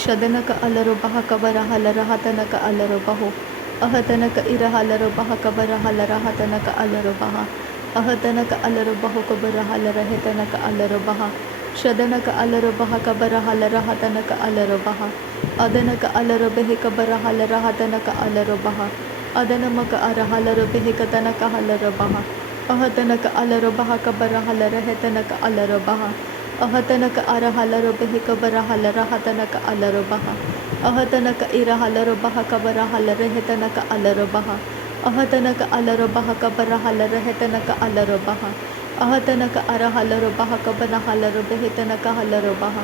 ಶದನಕ ಅಲರು ಬಹ ಕಬರ ಹಲರ ಹತನಕ ಅಲರು ಬಹು ಅಹತನಕ ಇರ ಹಲರು ಬಹ ಕಬರ ಹಲರ ಹತನಕ ಅಲರು ಬಹ ಅಹತನಕ ಅಲರು ಬಹು ಕಬರ ಹಲರ ಹೆತನಕ ಅಲರು ಬಹ ಶದನಕ ಅಲರು ಬಹ ಕಬರ ಹಲರ ಹತನಕ ಅಲರು ಬಹ ಅದನಕ ಅಲರು ಬೆಹಿ ಕಬರ ಹಲರ ಹತನಕ ಅಲರು ಬಹ ಅದನಮಕ ಅರ ಹಲರು ಬೆಹಿ ಕತನಕ ಹಲರು ಬಹ ಅಹತನಕ ಅಲರು ಬಹ ಕಬರ ಹಲರ ಹೆತನಕ ಅಲರು ಬಹ ಅಹತನಕ ಅರ ಹಲರು ಬೆಹಿ ಕಬರ ಹಲರ ಹತನಕ ಅಲರು ಬಹ ಅಹತನಕ ಇರ ಹಲರು ಬಹ ಕಬರ ಹಲರ ಹೆತನಕ ಅಲರು ಬಹ ಅಹತನಕ ಅಲರು ಬಹ ಕಬರ ಹಲರ ಹೆತನಕ ಅಲರು ಬಹ ಅಹತನಕ ಅರ ಹಲರು ಬಹ ಕಬನ ಹಲರು ಬೆಹಿತನಕ ಹಲರು ಬಹ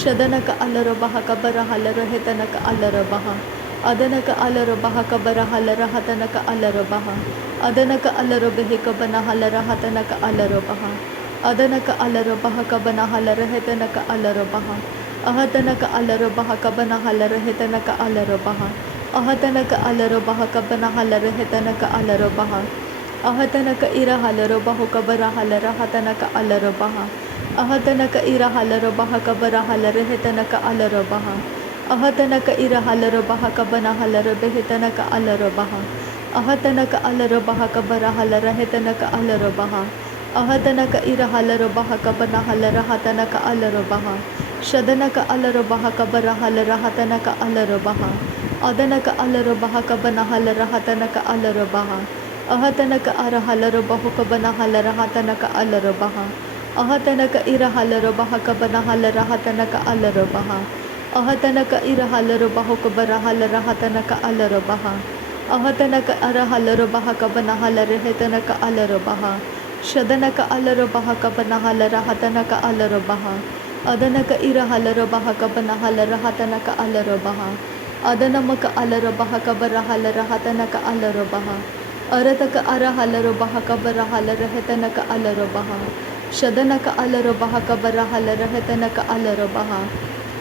ಶದನಕ ಅಲರು ಬಹ ಕಬರ ಹಲರು ಹೆತನಕ ಅಲರು ಬಹ ಅದನಕ ಅಲರು ಬಹ ಕಬರ ಹಲರ ಹತನಕ ಅಲರು ಬಹ ಅದನಕ ಅಲರು ಬೆಹಿ ಕಬನ ಹಲರ ಹತನಕ ಅಲರು ಬಹ ಅದನಕ ಅಲರು ಬಹ ಕಬನ ಹಲರ ಹೆತನಕ ಅಲರು ಬಹ ಅಹತನಕ ಅಲರು ಬಹ ಕಬನ ಹಲರ ಹೆತನಕ ಅಲರು ಬಹ ಅಹತನಕ ಅಲರು ಬಹ ಕಬನ ಹಲರ ಹೆತನಕ ಅಲರು ಬಹ ಅಹತನಕ ಇರ ಹಲರು ಬಹು ಕಬರ ಹಲರ ಹತನಕ ಅಲರು ಬಹ ಅಹತನಕ ಇರ ಹಲರು ಬಹ ಕಬರ ಹಲರ ಹೆತನಕ ಅಲರು ಬಹ ಅಹತನಕ ಇರ ಹಲರು ಬಹ ಕಬನ ಹಲರು ಬೆಹಿತನಕ ಅಲರು ಬಹ ಅಹತನಕ ಅಲರು ಬಹ ಕಬರ ಹಲರ ಹೆತನಕ ಅಲರು ಬಹ ಅಹತನಕ ಇರ ಹಲರು ಬಹ ಕಬನ ಹಲರ ಹತನಕ ಅಲರು ಬಹ ಶದನಕ ಅಲರು ಬಹ ಕಬರ ಹಲರ ಹತನಕ ಅಲರು ಬಹ ಅದನಕ ಅಲರು ಬಹ ಕಬನ ಹಲರ ಹತನಕ ಅಲರು ಬಹ ಅಹತನಕ ಅರ ಹಲರು ಬಹು ಕಬನ ಹಲರ ಹತನಕ ಅಲರು ಬಹ ಅಹತನಕ ಇರ ಹಲರು ಬಹ ಕಬನ ಹಲರ ಹತನಕ ಅಲರು ಬಹ ಅಹತನಕ ಇರ ಹಲರು ಬಹು ಕಬರ ಹಲರ ಹತನಕ ಅಲರು ಬಹ ಅಹತನಕ ಅರ ಹಲರು ಬಹ ಕಬನ ಹಲರ ಹೆತನಕ ಅಲರು ಬಹ ಶದನಕ ಅಲರು ಬಹ ಕಬನ ಹಲರ ಹತನಕ ಅಲರು ಬಹ ಅದನಕ ಇರ ಹಲರು ಬಹ ಕಬನ ಹಲರ ಹತನಕ ಅಲರು ಬಹ ಅದನಮಕ ಅಲರು ಬಹ ಕಬರ ಹಲರ ಹತನಕ ಅಲರು ಬಹ ಅರತಕ ಅರ ಹಲರು ಬಹ ಕಬರ ಹಲರ ಹೆತನಕ ಅಲರು ಬಹ ಶದನಕ ಅಲರು ಬಹ ಕಬರ ಹಲರ ಹೆತನಕ ಅಲರು ಬಹ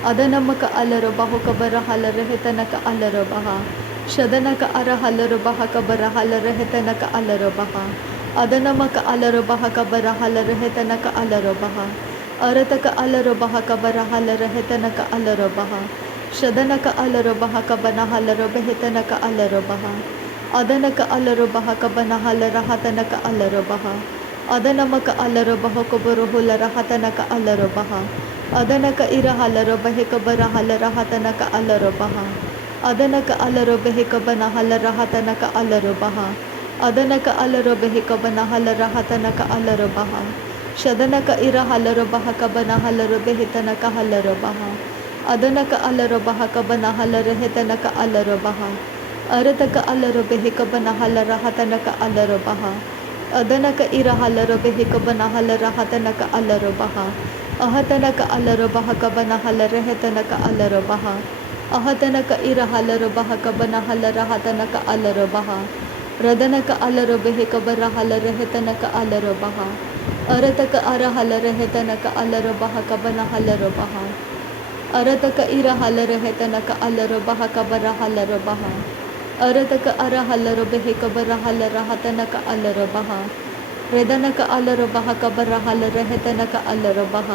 ಅದನಮಕ ಅಲರು ಬಹು ಕಬರ ಹಲರ ಹೆತನಕ ಅಲರು ಬಹ ಶದನಕ ಅರ ಹಲರು ಬಹ ಕಬರ ಹಲರ ಹೆತನಕ ಅಲರು ಬಹ ಅದನಮಕ ಅಲರು ಬಹ ಕಬರ ಹಲರ ಹೆತನಕ ಅಲರು ಬಹ ಅರತಕ ಅಲರು ಬಹ ಕಬರ ಹಲರ ಹೆತನಕ ಅಲರು ಬಹ ಶದನಕ ಅಲರು ಬಹ ಕಬನ ಹಲರು ಬೆಹಿತನಕ ಅಲರು ಬಹ ಅದನಕ ಅಲರು ಬಹ ಕಬನ ಹಲರ ಹತನಕ ಅಲರು ಬಹ ಅದನಮಕ ಅಲರು ಬಹು ಕಬರು ಹುಲರ ಹತನಕ ಅಲರು ಬಹ ಅದನಕ ಇರ ಹಲರು ಬೆಹಿ ಕಬರ ಹಲರ ಹತನಕ ಅಲರು ಬಹ ಅದನಕ ಅಲರು ಬೆಹಿ ಕಬನ ಹಲರ ಹತನಕ ಅಲರು ಬಹ ಅದನಕ ಅಲರು ಬೆಹಿ ಕಬನ ಹಲರ ಹತನಕ ಅಲರು ಬಹ ಶದನಕ ಇರ ಹಲರು ಬಹ ಕಬನ ಹಲರು ಬೆಹಿತನಕ ಹಲರು ಬಹ ಅದನಕ ಅಲರು ಬಹ ಕಬನ ಹಲರ ಹೆತನಕ ಅಲರು ಬಹ ಅರತಕ ಅಲರು ಬೆಹಿ ಕಬನ ಹಲರ ಹತನಕ ಅಲರು ಬಹ ಅದನಕ ಇರ ಹಲರು ಬೆಹಿ ಕಬನ ಹಲರ ಹತನಕ ಅಲರು ಬಹ ಅಹತನಕ ಅಲರು ಬಹ ಕಬನ ಹಲರ ಹೆತನಕ ಅಲರು ಬಹ ಅಹತನಕ ಇರ ಹಲರು ಬಹ ಕಬನ ಹಲರ ಹತನಕ ಅಲರು ಬಹ ರದನಕ ಅಲರು ಬೆಹಿ ಕಬರ ಹಲರ ಹೆತನಕ ಅಲರು ಬಹ ಅರತಕ ಅರ ಹಲರ ಹೆತನಕ ಅಲರು ಬಹ ಕಬನ ಹಲರು ಬಹ ಅರತಕ ಇರ ಹಲರ ಹೆತನಕ ಅಲರು ಬಹ ಕಬರ ಹಲರು ಬಹ ಅರತಕ ಅರ ಹಲರು ಬೆಹಿ ಕಬರ ಹಲರ ಹತನಕ ಅಲರು ಬಹ ರೆದನಕ ಅಲರು ಬಹ ಕಬರ ಹಲರ ಹೆತನಕ ಅಲರು ಬಹ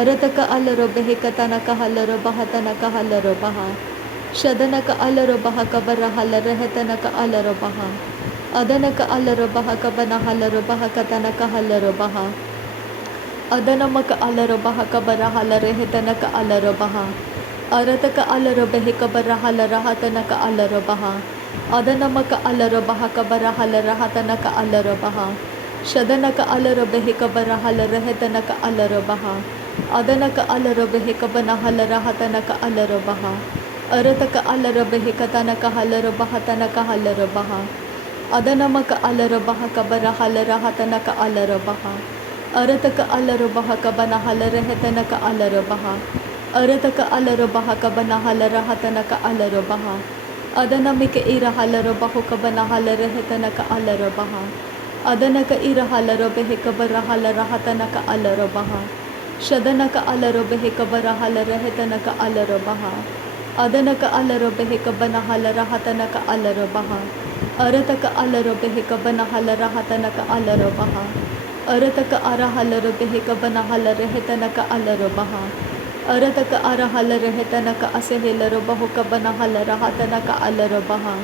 ಅರತಕ ಅಲರು ಬೆಹಿ ಕತನಕ ಹಲರು ಬಹ ತನಕ ಹಲರು ಬಹ ಶದನಕ ಅಲರು ಬಹ ಕಬರ ಹಲರ ಹೆತನಕ ಅಲರು ಬಹ ಅದನಕ ಅಲರು ಬಹ ಕಬನ ಹಲರು ಬಹ ಕತನಕ ಹಲರು ಬಹ ಅದನಮಕ ಅಲರು ಬಹ ಕಬರ ಹಲರ ಹೆತನಕ ಅಲರು ಬಹ ಅರತಕ ಅಲರು ಬೆಹಿ ಕಬರ ಹಲರ ಹತನಕ ಅಲರು ಬಹ ಅದನಮಕ ಅಲರು ಬಹ ಕಬರ ಹಲರ ಹತನಕ ಅಲರು ಬಹ ಶದನಕ ಅಲರು ಬೆಹಿ ಕಬರ ಹಲರ ಹೆತನಕ ಅಲರು ಬಹ ಅದನಕ ಅಲರು ಬೆಹಿ ಕಬನ ಹಲರ ಹತನಕ ಅಲರು ಬಹ ಅರತಕ ಅಲರು ಬೆಹಿ ಕತನಕ ಹಲರು ಬಹ ತನಕ ಹಲರು ಬಹ ಅದನಮಕ ಅಲರು ಬಹ ಕಬರ ಹಲರ ಹತನಕ ಅಲರು ಬಹ ಅರತಕ ಅಲರು ಬಹ ಕಬನ ಹಲರ ಹೆತನಕ ಅಲರು ಬಹ ಅರತಕ ಅಲರು ಬಹ ಕಬನ ಹಲರ ಹತನಕ ಅಲರು ಬಹ ಅದನಮಿಕೆ ಇರ ಹಲರು ಬಹು ಕಬನ ಹಲರ ಹೆತನಕ ಅಲರು ಬಹ ಅದನಕ ಇರ ಹಲರು ಬೆಹಿ ಕಬರ ಹಲರ ಹತನಕ ಅಲರು ಬಹ ಶದನಕ ಅಲರು ಬೆಹಿ ಕಬರ ಹಲರ ಹೆತನಕ ಅಲರು ಬಹ ಅದನಕ ಅಲರು ಬೆಹಿ ಕಬನ ಹಲರ ಹತನಕ ಅಲರು ಬಹ ಅರತಕ ಅಲರು ಬೆಹಿ ಕಬನ ಹಲರ ಹತನಕ ಅಲರು ಬಹ ಅರತಕ ಅರ ಹಲರು ಬೆಹಿ ಕಬನ ಹಲರ ಹೆತನಕ ಅಲರು ಬಹ Arataka arahala rehetanaka asehela robahuka banahala rahatanaka alarabaha.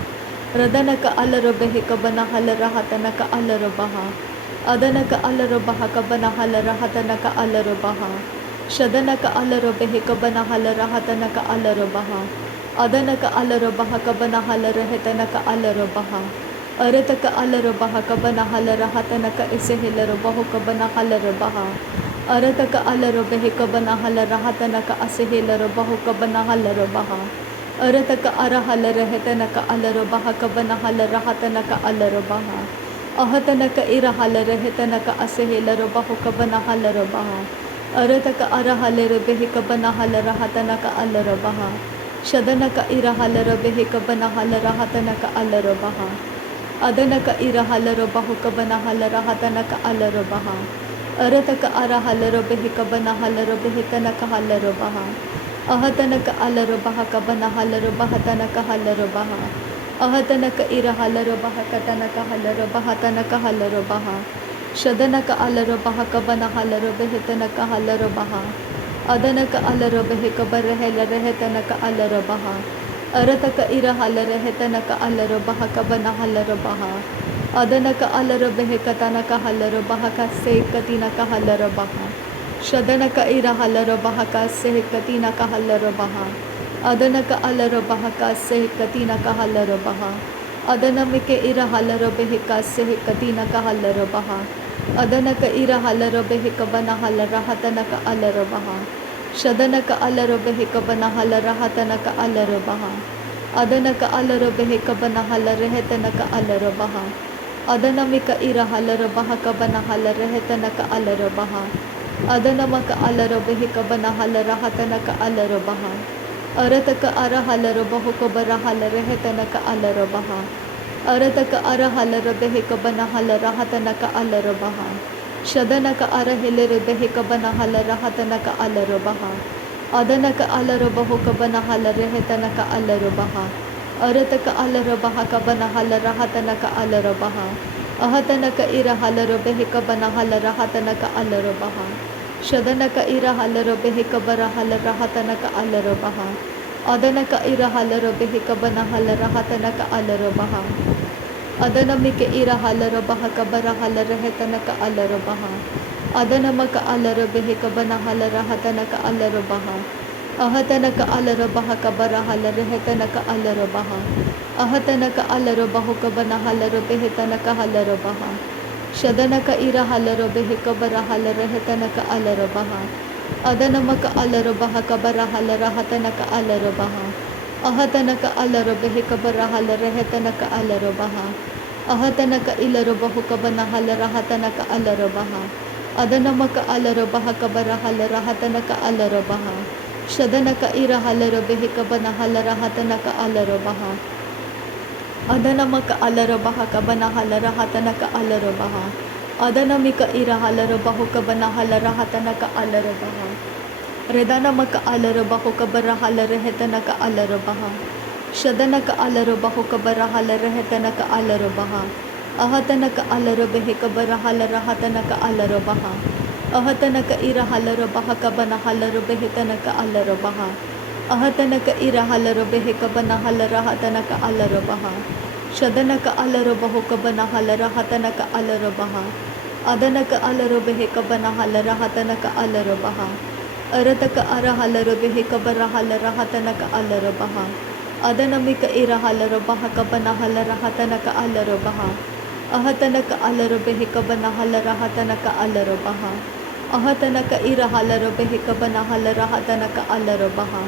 Radanaka alarabehi kabanahala rahatanaka alarabaha. Adanaka alarabaha kabanahala rahatanaka alarabaha. Shadanaka alarabehi kabanahala rahatanaka alarabaha. Adanaka alarabaha kabanahala rehetanaka alarabaha. Arataka alarabaha kabanahala rahatanaka isehela robahuka banahala rabaha. Arataka alarabehi kabanahala rahatanaka asehela rabahuka banahala rabaha. Arataka arahala rehetanaka alarabaha kabanahala rahatanaka alarabaha. Ahatanaka irahala rehetanaka asehela rabahuka banahala rabaha. Arataka arahala rebehi kabanahala rahatanaka alarabaha. Shadanaka irahala rebehi kabanahala rahatanaka alarabaha. Adanaka irahala rabahuka banahala rahatanaka alarabaha. Arataka arahala rabehi kabanahala rabehi tanaka halarabaha. Ahatanaka alarabaha kabanahala rabahatanaka halarabaha. Ahatanaka irahala rabaha katanaka halarabaha tanaka halarabaha. Shadanaka alarabaha kabanahala rabehi tanaka halarabaha. Adanaka alarabehi kabarahela rehetanaka alarabaha. Arataka irahala rehetanaka alarabaha kabanahala rabaha. Adanaka alarabehi katanaka halarabaha kase katinaka halarabaha. Shadanaka irahala rabaha kase katinaka halarabaha. Adanaka alarabaha kase katinaka halarabaha. Adanamike irahala rabehi kase katinaka halarabaha. Adanaka irahala rabehi kabanahala rahatanaka alarabaha. Shadanaka alarabehi kabanahala rahatanaka alarabaha. Adanaka alarabehi kabanahala rehetanaka alarabaha. Adanamika irahala rabaha kabanahala rehetanaka alarabaha. Adanamaka alarabehi kabanahala rahatanaka alarabaha. Arataka arahala rabahu kabarahala rehetanaka alarabaha. Arataka arahala rabehi kabanahala rahatanaka alarabaha. Shadanaka arahele rebehi kabanahala rahatanaka alarabaha. Adanaka alarabahu kabanahala rehetanaka alarabaha. Arataka alarabaha kabanahala rahatanaka alarabaha. Ahatanaka irahala rabehi kabanahala rahatanaka alarabaha. Shadanaka irahala rabehi kabarahala rahatanaka alarabaha. Adanaka irahala rabehi kabanahala rahatanaka alarabaha. Adanamike irahala rabaha kabarahala rehetanaka alarabaha. Adanamaka alarabehi kabanahala rahatanaka alarabaha. Ahatanaka alarabaha kabarahala rehetanaka alarabaha. Ahatanaka alarabahu kabanahala rebehetanaka halarabaha. Shadanaka irahala rabehi kabarahala rehetanaka alarabaha. Adanamaka alarabaha kabarahala rahatanaka alarabaha. Ahatanaka alarabehi kabarahala rehetanaka alarabaha. Ahatanaka ilarabahu kabanahala rahatanaka alarabaha. Adanamaka alarabaha kabarahala rahatanaka alarabaha. Shadanaka irahala rabehi kabanahala rahatanaka alarabaha. Adanamaka alarabaha kabanahala rahatanaka alarabaha. Adanamika irahala rabahu kabanahala rahatanaka alarabaha. Redanamaka alarabahu kabarahala rehetanaka alarabaha. Shadanaka alarabahu kabarahala rehetanaka alarabaha. Ahatanaka alarabehi kabarahala rahatanaka alarabaha. Ahatanaka irahala rabaha kabanahala rebehetanaka alarabaha. Ahatanaka irahala rabehi kabanahala rahatanaka alarabaha. Shadanaka alarabahu kabanahala rahatanaka alarabaha. Adanaka alarabehi kabanahala rahatanaka alarabaha. Arataka arahala rabehi kabarahala rahatanaka alarabaha. Adanamika irahala rabaha kabanahala rahatanaka alarabaha. Ahatanaka alarabehi kabanahala rahatanaka alarabaha. Ahatanaka irahala rabehi kabanahala rahatanaka alarabaha.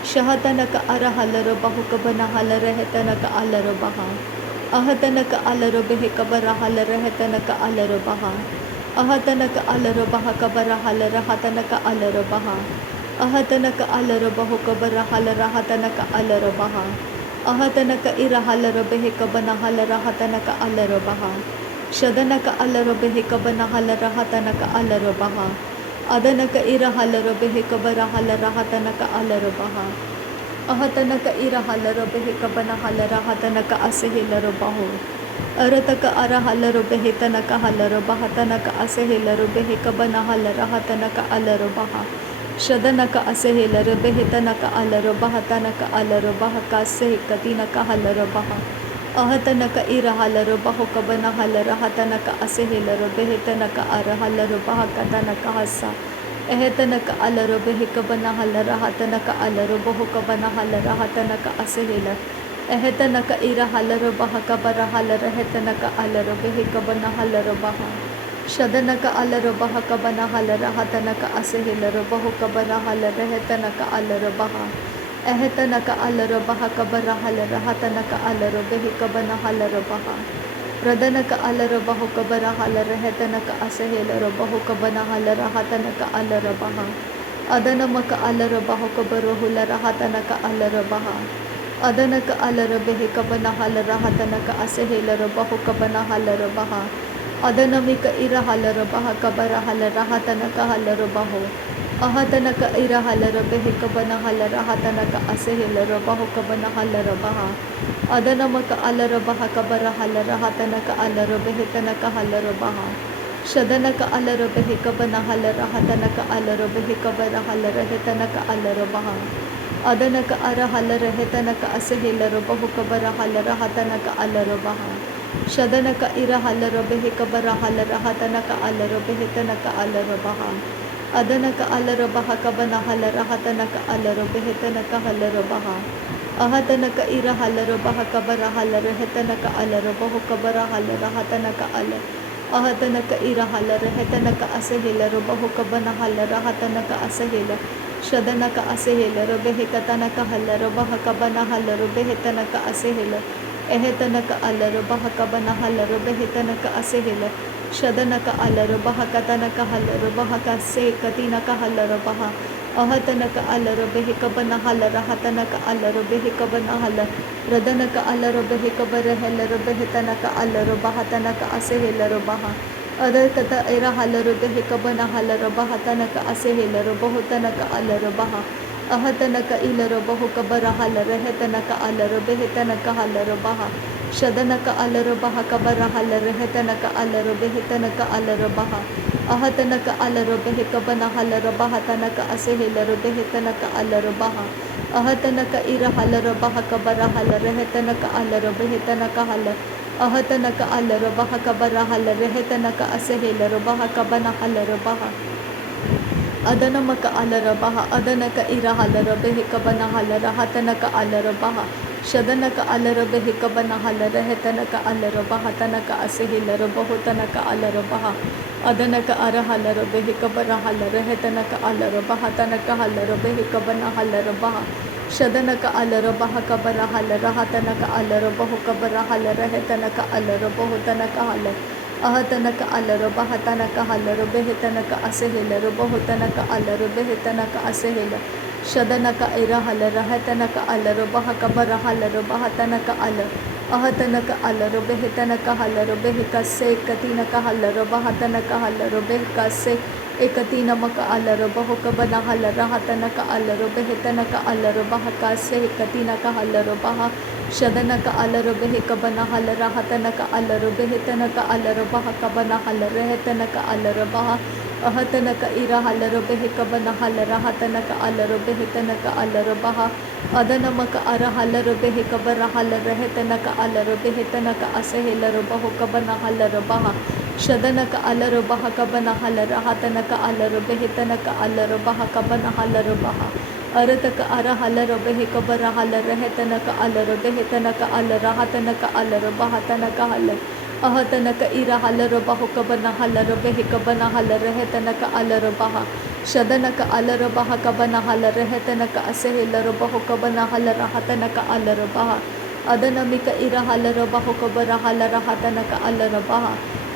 Shahatanaka arahala rabahu kabanahala rehetanaka alarabaha. Ahatanaka alarabehi kabarahala rehetanaka alarabaha. Ahatanaka alarabaha kabarahala rahatanaka alarabaha. Ahatanaka alarabahu kabarahala rahatanaka alarabaha. Ahatanaka irahala rabehi kabanahala rahatanaka alarabaha. Shadanaka alarabehi kabanahala rahatanaka alarabaha. Adanaka irahala rabehi kabarahala rahatanaka alarabaha. Ahatanaka irahala rabehi kabanahala rahatanaka asehila rabahu. Arataka arahala rabehi tanaka halarabaha tanaka asehila rabehi kabanahala rahatanaka alarabaha. शदनक असेहेलर बेहतनक अलर बहतनक अलर बहका से कतिनक huller बहा अहतनक इरहलर बहुकबन huller हतनक असेहेलर बेहतनक अरहलर बहकतनक हसा एहतनक अलर बेहकबन huller हतनक अलर बहुकबन huller हतनक असेहेलर एहतनक इरहलर बहकबर huller हेतनक अलर बेहकबन huller बहा शदनक अलर बहकबन huller हतनक असेहेलर बहुकबर huller हेतनक अलर बहा एहतनक अलर बहकबर huller हतनक अलर बेहकबन huller बहा रदनक अलर बहुकबर huller हेतनक असेहेलर बहुकबन huller हतनक अलर बहा अदनमक अलर बहुकबर हुलर हतनक अलर बहा अदनक अलर बेहकबन हलर हतनक असेहेलर बहुकबन हलर बहा अदनमिक इर हलर बहकबर हलर हतनक हलर बहो अहतनक इर हलर बेहकबन हलर हतनक असेहेलर बहुकबन हलर बहा अदनमक अलर बहकबर हलर हतनक अलर बेहतनक हलर बहा शदनक अलर बेहकबन हलर हतनक अलर बेहकबर हलर हेतनक अलर बहा अदनक अर हलर हेतनक असेहेलर बहुकबर हलर हतनक अलर बहा शदनक इर हलर बेहकबर हलर हतनक अलर बेहतनक अलर बहा अदनक अलर बहकबन हलर हतनक अलर बेहतनक हलर बहा अहतनक इर huller बहकबर huller हेतनक अलर बहुकबर huller हतनक अलर अहतनक इर huller हेतनक असेहेलर बहुकबन huller हतनक असेहेलर शदनक असेहेलर बेहकतनक huller बहकबन huller बेहतनक असेहेलर एहतनक अलर बहकबन huller बेहतनक असेहेलर शदनक अलर बहकतनक huller बहक से कतिनक हलर बहा अहतनक अलर बेहकबन हलर हतनक अलर बेहकबन हलर रदनक अलर बेहकबर हलर बेहतनक अलर बहतनक असेहेलर बहा अदकत इर हलर बेहकबन हलर बहतनक असेहेलर बहुतनक अलर बहा अहतनक इलर बहुकबर हलर हेतनक अलर बेहतनक हलर बहा शदनक अलर बहकबर हलर हेतनक अलर बेहतनक अलर बहा अहतनक अलर बेहकबन हलर बहतनक असेहेलर बेहतनक अलर बहा अहतनक इर huller बहकबर huller हेतनक अलर बेहतनक huller अहतनक अलर बहकबर huller हेतनक असेहेलर बहकबन huller बहा अदनमक अलर बहा अदनक इर हलर बेहकबन हलर हतनक अलर बहा शदनक अलर बेहकबन हलर हेतनक अलर बहतनक असेहेलर बहुतनक अलर बहा अदनक अर हलर बेहकबर हलर हेतनक अलर बहतनक हलर बेहकबन हलर बहा शदनक अलर बहकबर huller हतनक अलर बहुकबर huller हेतनक अलर बहुतनक huller अहतनक अलर बहतनक huller बेहतनक असेहेलर बहुतनक अलर बेहतनक असेहेलर शदनक इर huller हेतनक अलर बहकबर huller बहतनक अलर अहतनक अलर बेहतनक huller बेहकसे कतिनक huller बहतनक huller बेहकसे एकतिनमक अलर बहुकबन huller हतनक अलर बेहतनक अलर बहकसे कतिनक huller बहा शदनक अलर बेहकबन हलर हतनक अलर बेहतनक अलर बहकबन हलर हेतनक अलर बहा अहतनक इर हलर बेहकबन हलर हतनक अलर बेहतनक अलर बहा अदनमक अर हलर बेहकबर हलर हेतनक अलर बेहतनक असेहेलर बहुकबन हलर बहा शदनक अलर बहकबन हलर हतनक अलर बेहतनक अलर बहकबन हलर बहा अरतक अर huller बेहकबर huller हेतनक अलर बेहतनक अलर हतनक अलर बहतनक huller अहतनक इर huller बहुकबन huller बेहकबन huller हेतनक अलर बहा शदनक अलर बहकबन huller हेतनक असेहेलर बहुकबन huller हतनक अलर बहा अदनमिक इर huller बहुकबर huller हतनक अलर बहा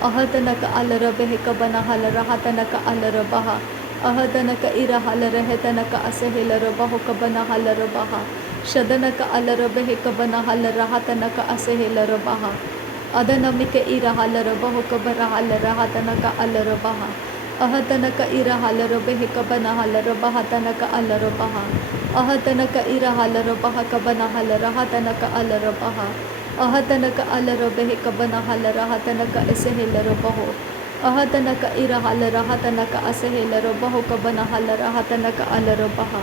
अहतनक अलर बेहकबन huller हतनक अलर बहा अहतनक इर huller हेतनक असेहेलर बहुकबन huller बहा शदनक अलर बेहकबन हलर हतनक असेहेलर बहा अदनमिक इर हलर बहुकबर हलर हतनक अलर बहा अहतनक इर हलर बेहकबन हलर बहतनक अलर बहा अहतनक इर हलर बहकबन हलर हतनक अलर बहा अहतनक अलर बेहकबन हलर हतनक असेहेलर बहो Ahatanaka irahala rahatanaka asehela robaho kabana hala rahatanaka alarabaha.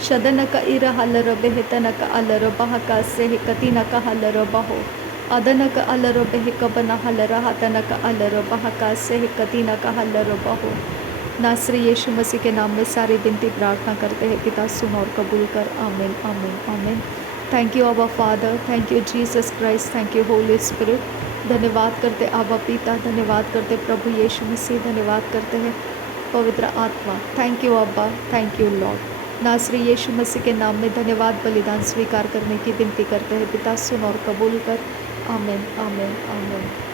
Shadanaka irahala robehetanaka alarabaha ka sehe katinaka hala robaho. Adanaka alarobehe kabana hala rahatanaka alarabaha का सेह कतीना का हल रबाहो। नासरी यीशु मसीह के नाम में सारी विनती प्रार्थना करते हैं पिता, सुन और कबूल कर। आमीन आमीन आमीन। थैंक यू आबा father, thank you Jesus Christ, thank you Holi spirit. धन्यवाद करते आबा पिता, धन्यवाद करते प्रभु यीशु मसीह, धन्यवाद करते हैं पवित्र आत्मा। थैंक यू अब्बा, थैंक यू लॉर्ड। नासरी यीशु मसीह के नाम में धन्यवाद बलिदान स्वीकार करने की विनती करते हैं पिता, सुन और कबूल कर। आमीन आमीन आमीन।